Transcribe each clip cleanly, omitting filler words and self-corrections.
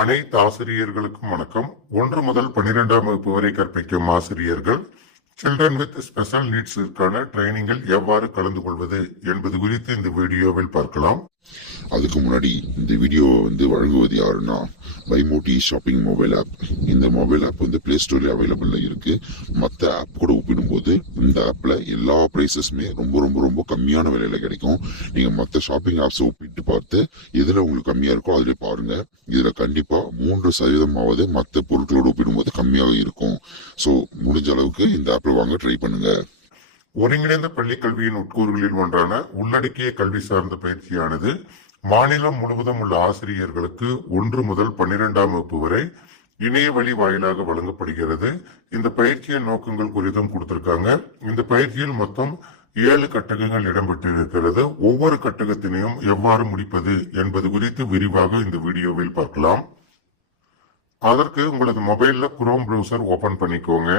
அனைத்து ஆசிரியர்களுக்கும் வணக்கம். 1 முதல் 12ஆம் வகுப்பு வரை கற்பிக்கும் ஆசிரியர்கள் சில்ட்ரன் வித் ஸ்பெஷல் நீட்ஸிற்கான ட்ரைனிங்கில் எவ்வாறு கலந்து கொள்வது என்பது குறித்து இந்த வீடியோவில் பார்க்கலாம். அதுக்கு முன்னாடி இந்த வீடியோவை வழங்குவது யாருன்னா பைமோட்டி ஷாப்பிங் மொபைல் ஆப். இந்த மொபைல் ஆப் பிளே ஸ்டோர்ல அவைலபிள்ல இருக்கு. மற்ற ஆப் கூட ஒப்பிடும்போது இந்த ஆப்ல எல்லா பிரைசஸுமே ரொம்ப ரொம்ப ரொம்ப கம்மியான விலையில கிடைக்கும். நீங்க மற்ற ஷாப்பிங் ஆப்ஸை ஒப்பிட்டு பார்த்து எதுல உங்களுக்கு கம்மியா இருக்கோ அதுல பாருங்க. இதுல கண்டிப்பா 3% மற்ற பொருட்களோடு ஒப்பிடும்போது கம்மியாக இருக்கும். ஸோ முடிஞ்ச அளவுக்கு இந்த ஆப்ல வாங்க ட்ரை பண்ணுங்க. ஒருங்கிணைந்த பள்ளி கல்வியின் உட்கூறுகளில் ஒன்றான உள்ளடக்கிய கல்வி சார்ந்த பயிற்சியானது மாநிலம் முழுவதும் உள்ள ஆசிரியர்களுக்கு 1 முதல் 12ஆம் வகுப்பு வரை இணைய வழி வாயிலாக வழங்கப்படுகிறது. இந்த பயிற்சியின் நோக்கங்கள் குறித்தும் கொடுத்திருக்காங்க. இந்த பயிற்சியில் மொத்தம் 7 கட்டகங்கள் இடம்பெற்றிருக்கிறது. ஒவ்வொரு கட்டகத்தினையும் எவ்வாறு முடிப்பது என்பது குறித்து விரிவாக இந்த வீடியோவில் பார்க்கலாம். அதற்கு உங்களது மொபைல்ல குரோம் ப்ரௌசர் ஓபன் பண்ணிக்கோங்க.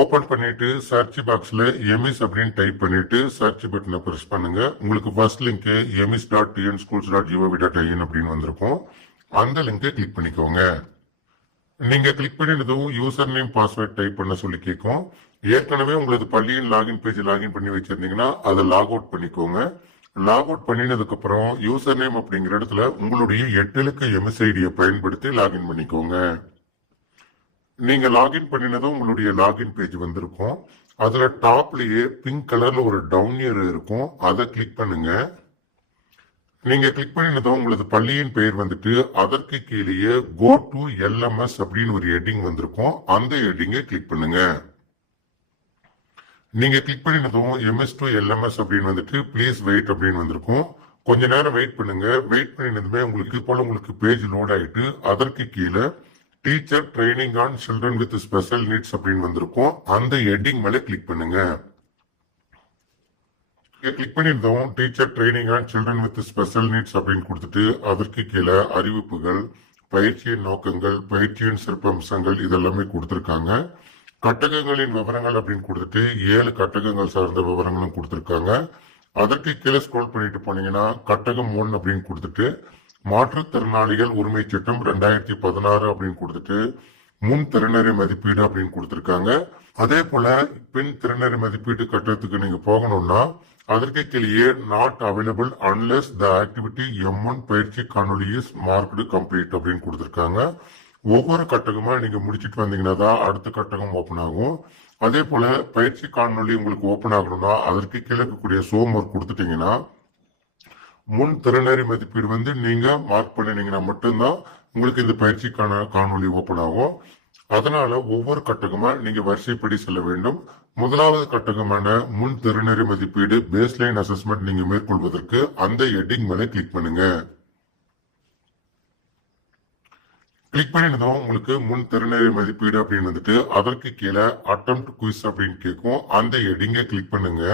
ஓபன் பண்ணிட்டு சர்ச் பாக்ஸ்ல எமிஸ் அப்படின்னு டைப் பண்ணிட்டு சர்ச் பட்டனை பிரஸ் பண்ணுங்க. உங்களுக்கு ஃபர்ஸ்ட் லிங்க் emis.tnschools.gov.in அப்படின்னு வந்திருக்கும். அந்த லிங்கை கிளிக் பண்ணிக்கோங்க. நீங்க கிளிக் பண்ணினதும் யூசர் நேம் பாஸ்வேர்ட் டைப் பண்ண சொல்லி கேட்கும். ஏற்கனவே உங்களது பள்ளியின் லாகின் பேஜ் லாகின் பண்ணி வச்சிருந்தீங்கன்னா அதை லாக் அவுட் பண்ணிக்கோங்க. லாக் அவுட் பண்ணினதுக்கு அப்புறம் யூசர் நேம் அப்படிங்கிற இடத்துல உங்களுடைய 8 இலக்க எம்எஸ் ஐடியை பயன்படுத்தி லாகின் பண்ணிக்கோங்க. நீங்க லாகின் பண்ணினதும் உங்களுடைய லாகின் பேஜ் வந்திருக்கும். அதுல டாப்லயே பிங்க் கலர்ல ஒரு டவுன் ஏரோ இருக்கும். அதை கிளிக் பண்ணுங்க. நீங்க கிளிக் பண்ணினதும் உங்களது பள்ளியின் பெயர் வந்துட்டு அதற்கு கீழே கோ டு எல்எம்எஸ் அப்படின்னு ஒரு ஹெட்டிங் வந்திருக்கும். அந்த ஹெட்டிங்கை கிளிக் பண்ணுங்க. நீங்க கிளிக் பண்ணினதும் எம்எஸ் டு எல்எம்எஸ் அப்படின்னு வந்துட்டு ப்ளீஸ் வெயிட் அப்படின்னு வந்திருக்கும். கொஞ்ச நேரம் வெயிட் பண்ணுங்க. வெயிட் பண்ணினதுமே உங்களுக்கு பேஜ் லோட் ஆயிட்டு அதற்கு கீழே teacher training on children with special needs அப்படின்னு வந்திருக்கும். அந்த ஹெட்டிங் மேல கிளிக் பண்ணுங்க. கிளிக் பண்ணிருந்தோம் teacher training on children with special needs அப்படின்னு கொடுத்துட்டு அதற்கு கீழே அறிவிப்புகள், பயிற்சியின் நோக்கங்கள், பயிற்சியின் சிறப்பம்சங்கள் இதெல்லாமே கொடுத்திருக்காங்க. கட்டகங்களின் விவரங்கள் அப்படின்னு கொடுத்துட்டு 7 கட்டகங்கள் சார்ந்த விவரங்களும் கொடுத்திருக்காங்க. அதற்கு கீழே ஸ்க்ரோல் பண்ணிட்டு போனீங்கன்னா கட்டகம் 1 அப்படின்னு கொடுத்துட்டு மாற்றுத்திறனாளிகள் உரிமை சட்டம் 2016 அப்படின்னு கொடுத்துட்டு முன் திறனறி மதிப்பீடு அப்படின்னு கொடுத்திருக்காங்க. அதே போல பின் திறனறி மதிப்பீடு கட்டத்துக்கு நீங்க போகணும்னா அதற்கு கீழே not available unless the activity M1 பயிற்சி காணொலி இஸ் மார்க்டு கம்ப்ளீட் அப்படின்னு கொடுத்திருக்காங்க. ஒவ்வொரு கட்டகமா நீங்க முடிச்சிட்டு வந்தீங்கன்னா தான் அடுத்த கட்டகம் ஓபன் ஆகும். அதே போல பயிற்சி காணொலி உங்களுக்கு ஓபன் ஆகணும்னா அதற்கு கீழே இருக்கக்கூடிய ஹோம்வொர்க் கொடுத்துட்டீங்கன்னா முன் திறனறி மதிப்பீடு நீங்க மார்க் பண்ணினீங்கன்னா மட்டும்தான் உங்களுக்கு இந்த பயிற்சிக்கான காணொலி ஓபன் ஆகும். அதனால ஒவ்வொரு கட்டகமா நீங்க வரிசைப்படி செல்ல வேண்டும். முதலாவது கட்டகமான முன் திறனறி மதிப்பீடு பேஸ்லைன் அசஸ்மெண்ட் நீங்க மேற்கொள்வதற்கு அந்த ஹெட்டிங் மேல கிளிக் பண்ணுங்க. கிளிக் பண்ணினதும் உங்களுக்கு முன் திறனறி மதிப்பீடு அப்படின்னு வந்துட்டு அதற்கு கீழே அட்டெம்ப்ட் குவிஸ் அப்படின்னு கேட்கும். அந்த ஹெட்டிங்கை கிளிக் பண்ணுங்க.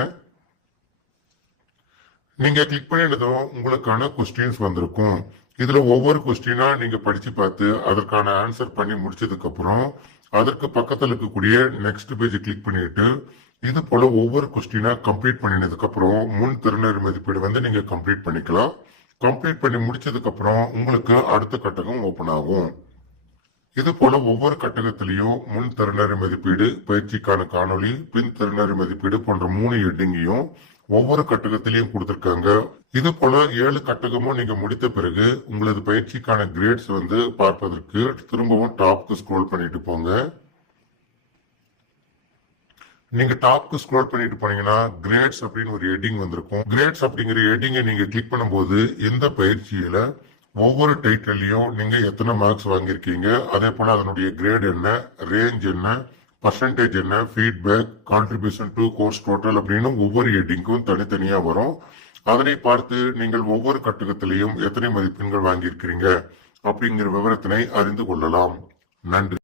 நீங்க கிளிக் பண்ணினதும் உங்களுக்கான கொஸ்டின்ஸ் வந்திருக்கும். இதுல ஒவ்வொரு கொஸ்டினா நீங்க படிச்சு பார்த்து அதற்கான ஆன்சர் பண்ணி முடிச்சதுக்கு அப்புறம் அதற்கு பக்கத்துல இருக்கக்கூடிய நெக்ஸ்ட் பேஜ் கிளிக் பண்ணிட்டு இது போல ஒவ்வொரு கொஸ்டினா கம்ப்ளீட் பண்ணினதுக்கு அப்புறம் முன் திறனறி மதிப்பீடு நீங்க கம்ப்ளீட் பண்ணிக்கலாம். கம்ப்ளீட் பண்ணி முடிச்சதுக்கு அப்புறம் உங்களுக்கு அடுத்த கட்டகம் ஓபன் ஆகும். இது போல ஒவ்வொரு கட்டகத்திலையும் முன் திறனறி மதிப்பீடு, பயிற்சிக்கான காணொலி, பின் திறனறி மதிப்பீடு போன்ற 3 ஹெட்டிங்கையும் ஒவ்வொரு கட்டகத்திலையும் கொடுத்திருக்காங்க. இது போல 7 கட்டகமும் நீங்க முடித்த பிறகு உங்களது பயிற்சிக்கான கிரேட்ஸ் பார்ப்பதற்கு திரும்பவும் டாப்க்கு ஸ்க்ரோல் பண்ணிட்டு போங்க. நீங்க டாப்க்கு ஸ்க்ரோல் பண்ணிட்டு போனீங்கன்னா கிரேட்ஸ் அப்படின்னு ஒரு ஹெட்டிங் வந்திருக்கும். கிரேட்ஸ் அப்படிங்கிற ஹெட்டிங்கை நீங்க கிளிக் பண்ணும்போது இந்த பயிற்சியில ஒவ்வொரு டைட்டிலையும் நீங்க எத்தனை மார்க்ஸ் வாங்கியிருக்கீங்க, அதே போல அதனுடைய கிரேட் என்ன, ரேஞ்ச் என்ன, பர்சன்டேஜ் என்ன, feedback, contribution to course total அப்படின்னு ஒவ்வொரு ஹெட்டிங்கும் தனித்தனியா வரும். அதனை பார்த்து நீங்கள் ஒவ்வொரு கட்டகத்திலையும் எத்தனை மதிப்பெண்கள் வாங்கியிருக்கிறீங்க அப்படிங்கிற விவரத்தினை அறிந்து கொள்ளலாம். நன்றி.